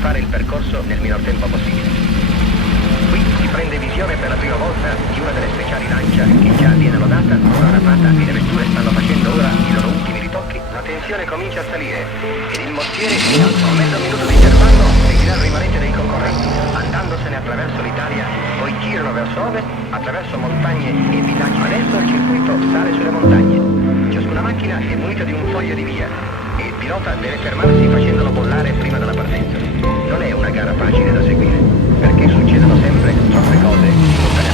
fare il percorso nel minor tempo possibile. Qui si prende visione per la prima volta di una delle speciali Lancia che già viene lodata, programmata e le vetture stanno facendo ora i loro ultimi ritocchi. La tensione comincia a salire ed il mortiere, a mezzo minuto di intervallo, seguirà il rimanente dei concorrenti, andandosene attraverso l'Italia, poi girano verso ovest, attraverso montagne e villaggi. Adesso il circuito sale sulle montagne. Ciascuna macchina è munita di un foglio di via e il pilota deve fermarsi facendolo bollare prima della partenza. Non è una gara facile da seguire, perché succedono sempre troppe cose simultaneamente.